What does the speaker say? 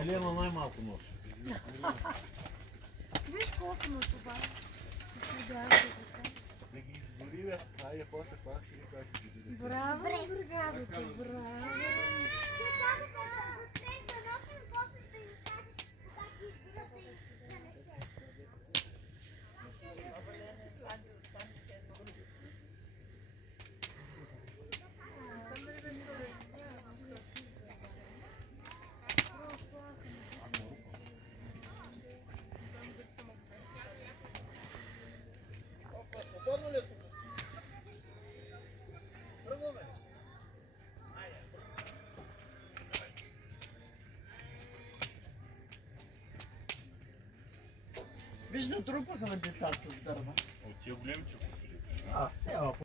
Елена най-малко носи. Виж колко му това. Да ги изгори, бе. Хайде, после пак ще ви кажа. Браво, бригадата, браво. Виж, натрупаха на децата с дърва. От тия големи чукоти. Няма